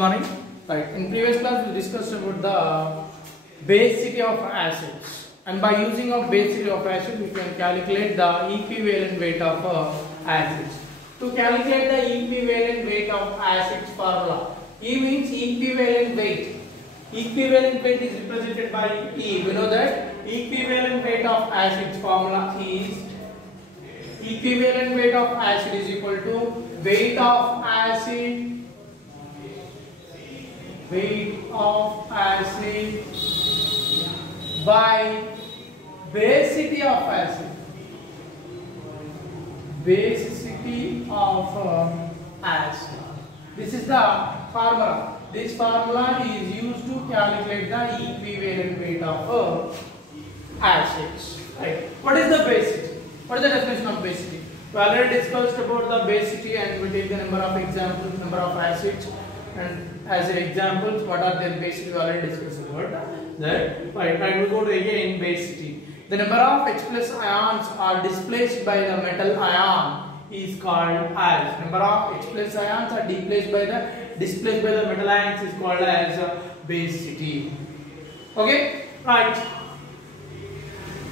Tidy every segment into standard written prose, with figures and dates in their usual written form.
Morning. Right. In previous class we discussed about the basicity of acids, and by using of basicity of acid we can calculate the equivalent weight of acids. To calculate the equivalent weight of acids formula, E means equivalent weight. Equivalent weight is represented by E. We know that equivalent weight of acids formula is equivalent weight of acid is equal to weight of acid by basicity of acid. Basicity of acid. This is the formula. This formula is used to calculate the equivalent weight of acids. Right. What is the basicity? What is the definition of basicity? We already discussed about the basicity, and we take the number of examples, number of acids, and as an examples, what are their basicity? We already discussed about that. Right. I will go to again basicity. The number of H plus ions are displaced by the metal ion is called as number of H plus ions are displaced by the metal ions is called as basicity. Okay, right.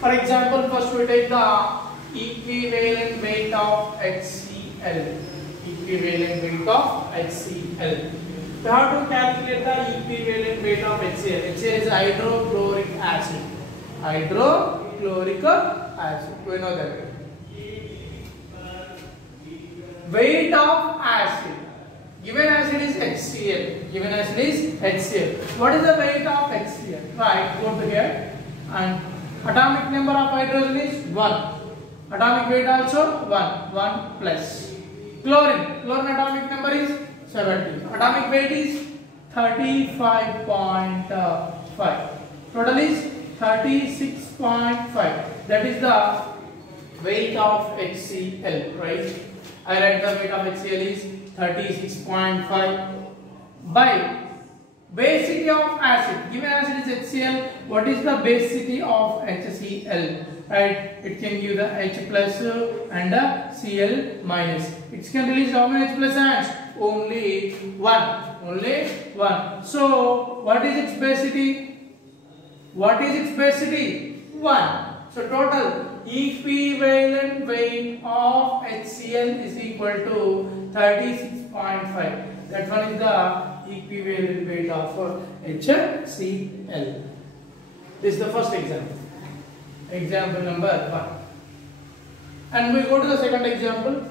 For example, first we take the equivalent weight of HCl. Equivalent weight of HCl. We have to calculate the equivalent weight of HCl. HCl is hydrochloric acid. Hydrochloric acid. We know that. Weight of acid. Given acid is HCl. Given acid is HCl. What is the weight of HCl? Right. Go to here. And atomic number of hydrogen is 1. Atomic weight also 1. 1 plus. Chlorine. Chlorine atomic number is 70. Atomic weight is 35.5. Total is 36.5. That is the weight of HCl, right? I write the weight of HCl is 36.5 by basicity of acid. Given acid is HCl, what is the basicity of HCl? Right? It can give the H plus and the Cl minus. It can release how many H plus ions? Only one. Only one. So what is its basicity? What is its basicity? 1. So total equivalent weight of HCl is equal to 36.5. That one is the equivalent weight of HCl. This is the first example. Example number 1. And we go to the second example.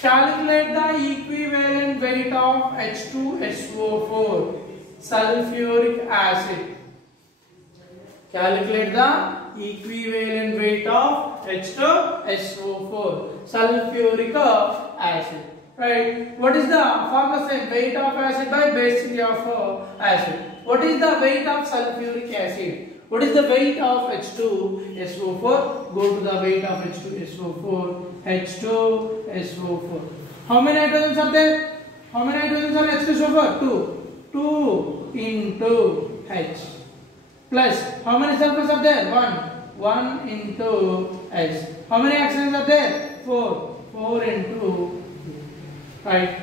Calculate the equivalent weight of H2SO4 sulfuric acid. Calculate the equivalent weight of H2SO4 sulfuric acid. Right? What is the formula? Say weight of acid by basicity of acid. What is the weight of sulfuric acid? What is the weight of H2SO4? Go to the weight of H2SO4. H2SO4. How many hydrogens are there? How many hydrogens are in H2SO4? 2. 2 into H. Plus, how many sulfurs are there? 1. 1 into H. How many oxygens are there? 4. 4 into 2. Right.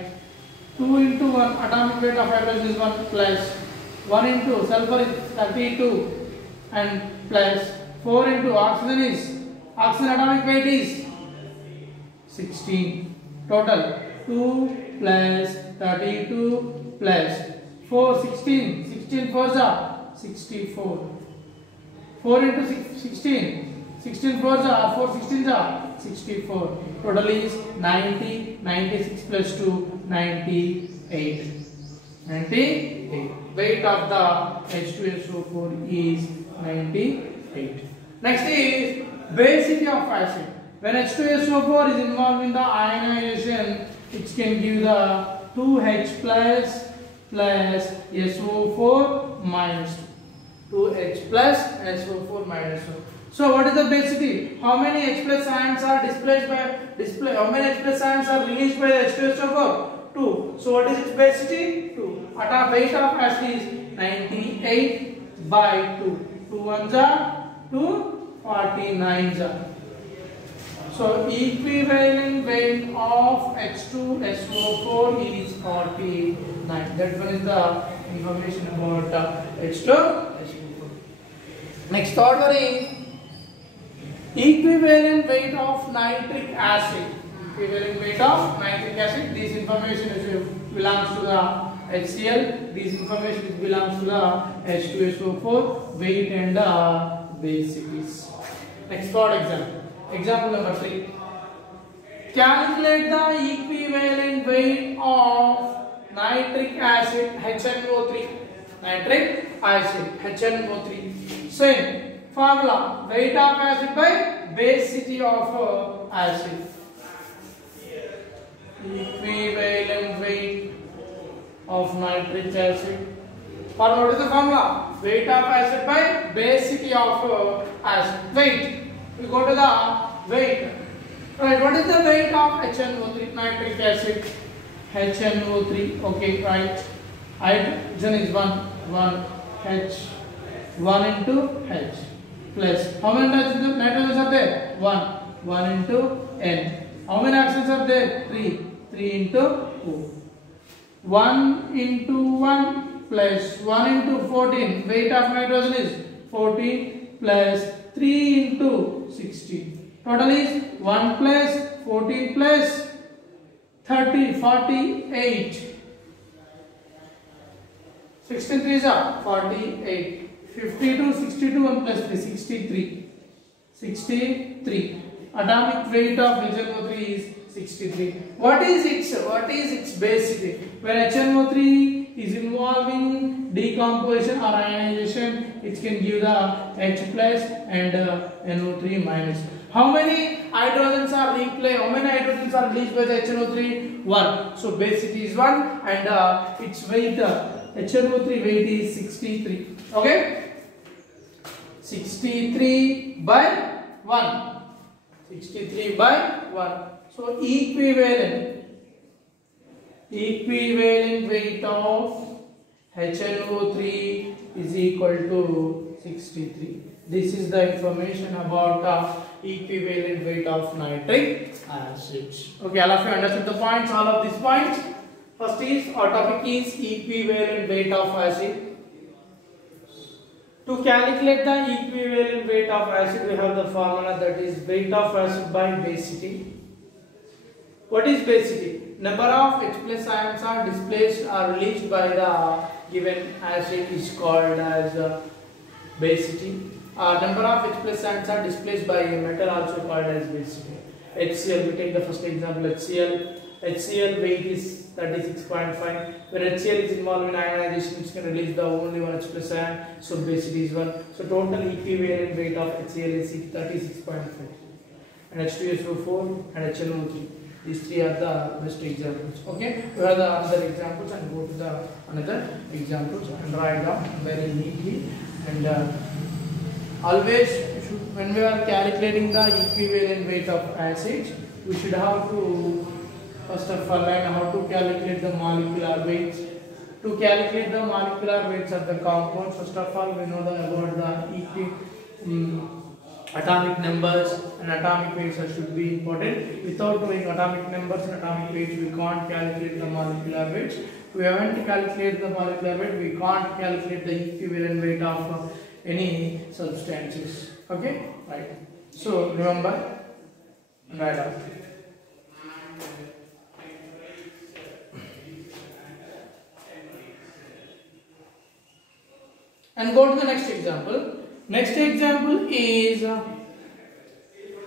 2 into 1. Atomic weight of hydrogen is 1 plus 1 into sulfur is 32 and plus 4 into oxygen atomic weight is 16. Total 2 plus 32 plus 4 16. 16 4s are 64. 4 into 16. 16 4s are 4 16s are 64. Total is 90. 96 plus 2 98. 98. Weight of the H2SO4 is 98. Next is basicity of acid. When H2SO4 is involved in the ionization, it can give the 2H plus SO4 minus 2. 2H plus and SO4 minus 2. So what is the basicity? How many H plus ions are how many H plus ions are released by the H2SO4? 2. So what is its basicity? 2. Weight of acid is 98 by 2. 2 ones are 2, 49s are. So equivalent weight of H2SO4 is 49. That one is the information about H2SO4. Next third one is equivalent weight of nitric acid. Equivalent weight of nitric acid. This information belongs to the HCl. This information belongs to the H2SO4 weight and the basics. Next third example. Example number 3. Calculate the equivalent weight of nitric acid HNO3. Nitric acid HNO3. Same formula: weight of acid by basicity of acid. Equivalent weight of nitric acid. What is the formula? Weight of acid by basicity of acid. Weight. We go to the weight. Right. What is the weight of HNO3? Nitric acid. HNO3. Okay. Right. Hydrogen is 1 H. 1 into H. Plus. How many nitrogens are there? 1 into N. How many oxygens are there? 3 into O. 1 into 1 plus 1 into 14. Weight of nitrogen is 14 plus 3 into 16. Total is 1 plus 14 plus 30, 48. 16 3 is 48. 52, 62, 1 plus 3, 63. 63. Atomic weight of HNO3 is 63. What is its basicity? When HNO3 is involving decomposition or ionization, it can give the H plus and NO3 minus. How many hydrogens are released? How many hydrogens are released by the HNO3? 1. So basicity is 1 and its weight, HNO3 weight is 63. Okay? 63 by 1. 63 by 1. So equivalent weight of HNO3 is equal to 63. This is the information about equivalent weight of nitric acid. Okay, all of you understood the points, all of these points. First is our topic is equivalent weight of acid. To calculate the equivalent weight of acid, we have the formula, that is weight of acid by basicity. What is basicity? Number of H plus ions are displaced or released by the given acid is called as basicity. Number of H plus ions are displaced by a metal also called as basicity. HCl, we take the first example, HCl weight is 36.5. When HCl is involved in ionization, it can release the only one H plus ion, so basicity is 1. So total equivalent weight of HCl is 36.5. And H2SO4 and HNO3. These three are the best examples. Okay, we have the other examples and go to the another examples and write down very neatly. And always, when we are calculating the equivalent weight of acids, we should have to first of all learn how to calculate the molecular weights. To calculate the molecular weights of the compounds, first of all we know about the atomic numbers and atomic weights should be important. Without knowing atomic numbers and atomic weights, we can't calculate the molecular weights. We haven't calculated the molecular weight, we can't calculate the equivalent weight of any substances. Okay, right. So remember, write down. And go to the next example. Next example is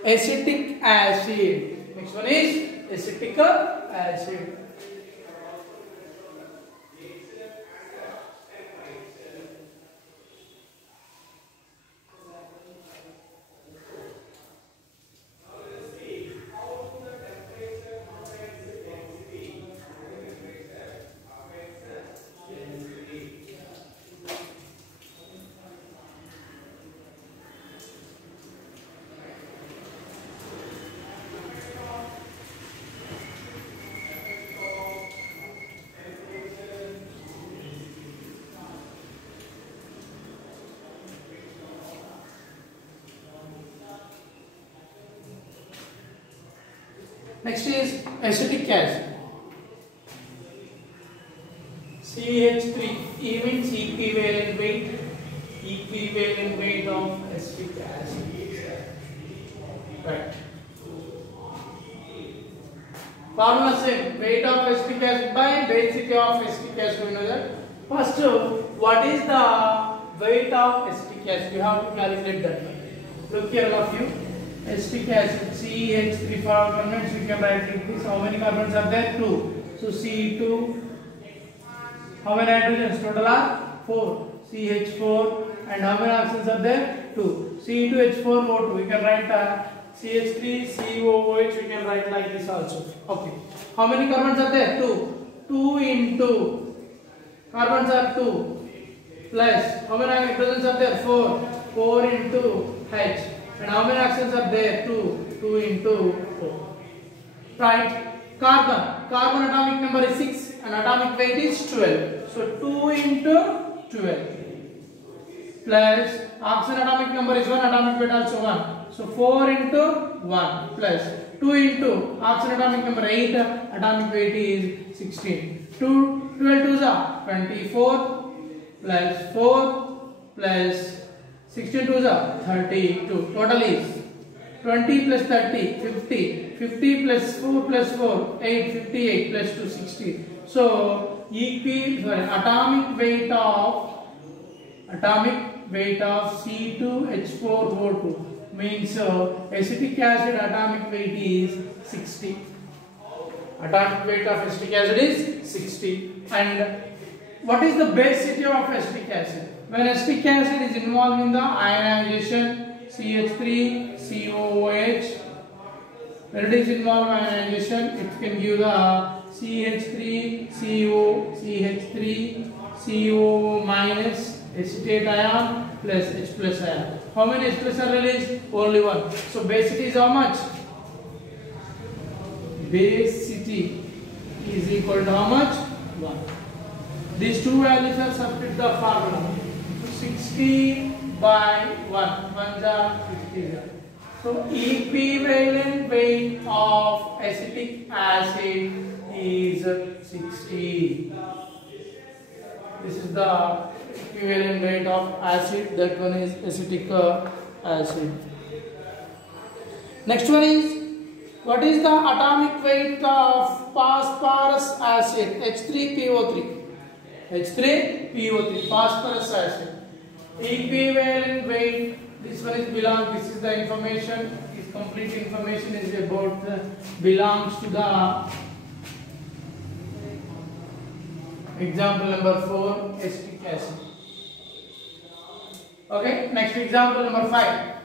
acetic acid. Next one is acetic acid. Next is acetic acid. CH3, E means equivalent weight of acetic acid. Right. Formula same, weight of acetic acid by basicity of acetic acid. We know that. First, what is the weight of acetic acid? You have to calculate that one. Look here, all of you. Acetic acid, CH3 carbons, we can write like this. How many carbons are there? 2. So C2. How many hydrogens? Total are 4. CH4. And how many oxygens are there? 2. C2H4O2. We can write CH3COOH. We can write like this also. Okay. How many carbons are there? 2. 2 into carbons are 2 plus how many hydrogens are there? 4. 4 into H. And how many oxygens are there? 2. 2 into 4. Right. Carbon atomic number is 6 and atomic weight is 12. So 2 into 12 plus oxygen atomic number is 1, atomic weight also 1. So 4 into 1 plus 2 into oxygen atomic number 8, atomic weight is 16. 12 2s are 24 plus 4 plus 16 2s are 32. Total is 20 plus 30, 50. 50 plus 4 plus 4, 8, 58 plus 2, 60. So atomic weight of C2H4O2 means acetic acid atomic weight is 60. Atomic weight of acetic acid is 60. And what is the basicity of acetic acid? When acetic acid is involved in the ionization CH3COOH, when it is involved in ionization, it can give the CH3CO minus acetate ion plus H plus ion. How many H plus are released? Only 1. So basicity is how much? Basicity is equal to how much? 1. These two values are substitute the formula. 60 by 1. 1 are 50. So equivalent weight of acetic acid is 60. This is the equivalent weight of acid. That one is acetic acid. Next one is, what is the atomic weight of phosphorus acid? H3PO3. H3PO3, phosphorus acid. Equivalent weight. This one is this is the information. This complete information is about belongs to the example number 4, acetic acid. Okay, next example number 5.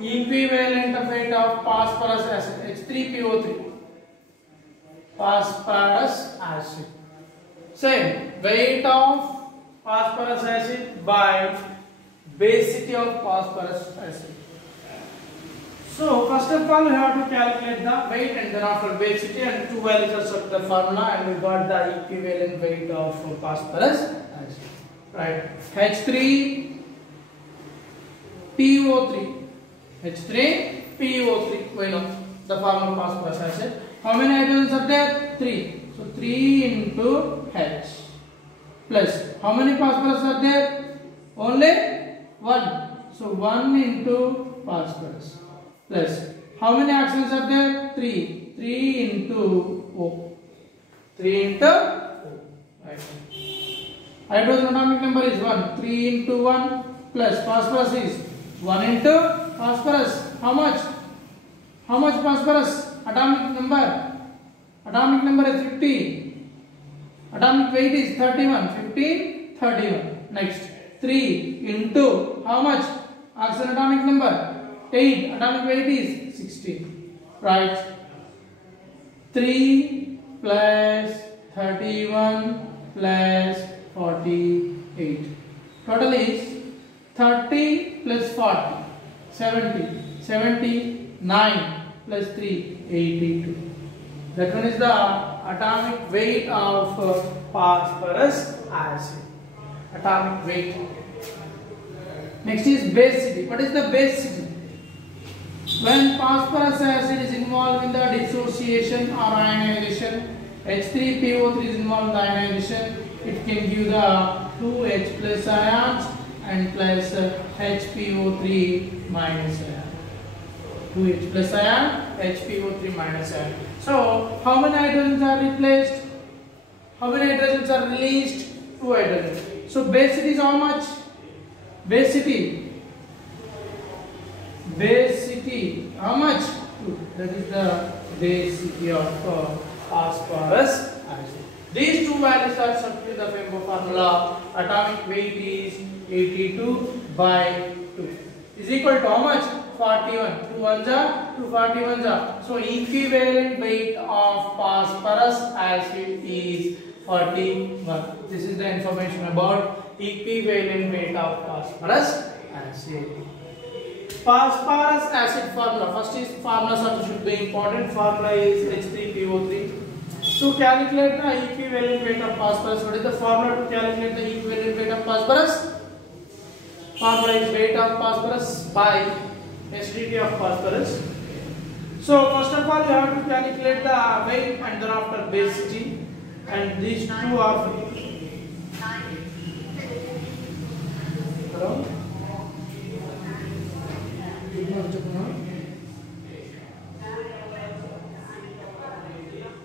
Equivalent weight of phosphorus acid, H3PO3. Phosphorus acid. Same weight of phosphorus acid by basicity of phosphorus acid. So first of all, we have to calculate the weight and then after basicity, and two values are set the formula, and we got the equivalent weight of phosphorus acid. Right. H3PO3. H3PO3. We know the formula of phosphorus acid. How many hydrogens are there? 3. So 3 into H plus how many phosphorus are there? Only 1. So 1 into phosphorus plus how many oxygens are there? 3. 3 into O. 3 into O. Right. Hydrogen atomic number is 1. 3 into 1 plus phosphorus is 1 into phosphorus. How much? How much phosphorus? Atomic number. Atomic number is 50. Atomic weight is 31. 50, 31. Next. 3 into how much? Oxygen atomic number 8. Atomic weight is 16. Right. 3 plus 31 plus 48. Total is 30 plus 40. 70. 79 plus 3. 82. That one is the atomic weight of phosphorus acid. Atomic weight. Next is basicity. What is the basicity? When phosphorus acid is involved in the dissociation or ionization, H3PO3 is involved in the ionization, it can give the 2H plus ions and plus HPO3 minus ion. 2H plus ion, HPO3 minus ion. So, how many hydrogens are replaced? How many hydrogens are released? 2 hydrogens. So, basicity is how much? Basicity, how much? 2. That is the basicity of phosphorus acid. These two values are substituted in the FEMBO formula. Atomic weight is 82 by 2 is equal to how much? 41. 2 ones are 2 41s are. So equivalent weight of phosphorus acid is 41. This is the information about equivalent weight of phosphorus acid. Phosphorus acid formula. First is formula something should be important. Formula is H3PO3. To calculate the equivalent weight of phosphorus, what is the formula to calculate the equivalent weight of phosphorus? Formula is weight of phosphorus by acidity of phosphorus. So first of all, you have to calculate the weight and thereafter basicity, and these two are. Hello?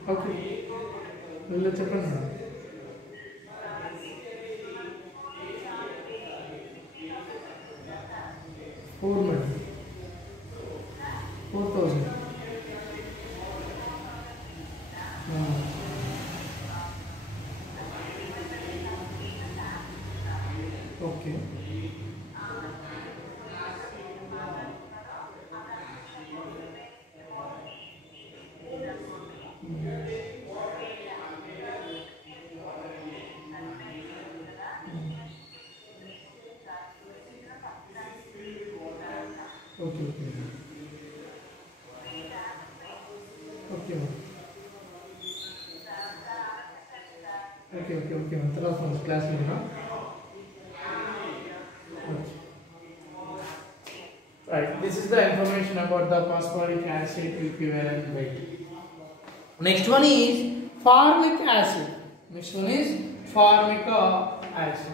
Okay. Let's open. 4,000. Okay. Okay. Class में ना. Right. This is the information about the phosphoric acid equivalent weight. Next one is formic acid. Next one is formic acid.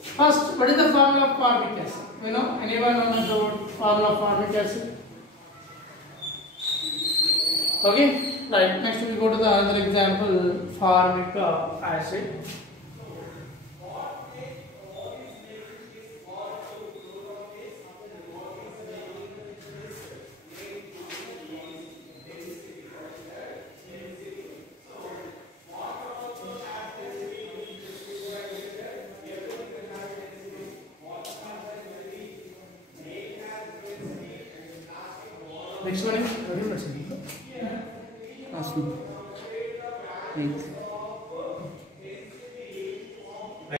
First, what is the formula of formic acid? You know, anyone knows the formula of formic acid? Okay. Right. Next we go to the another example, formic acid. Next one is what is it? Acid.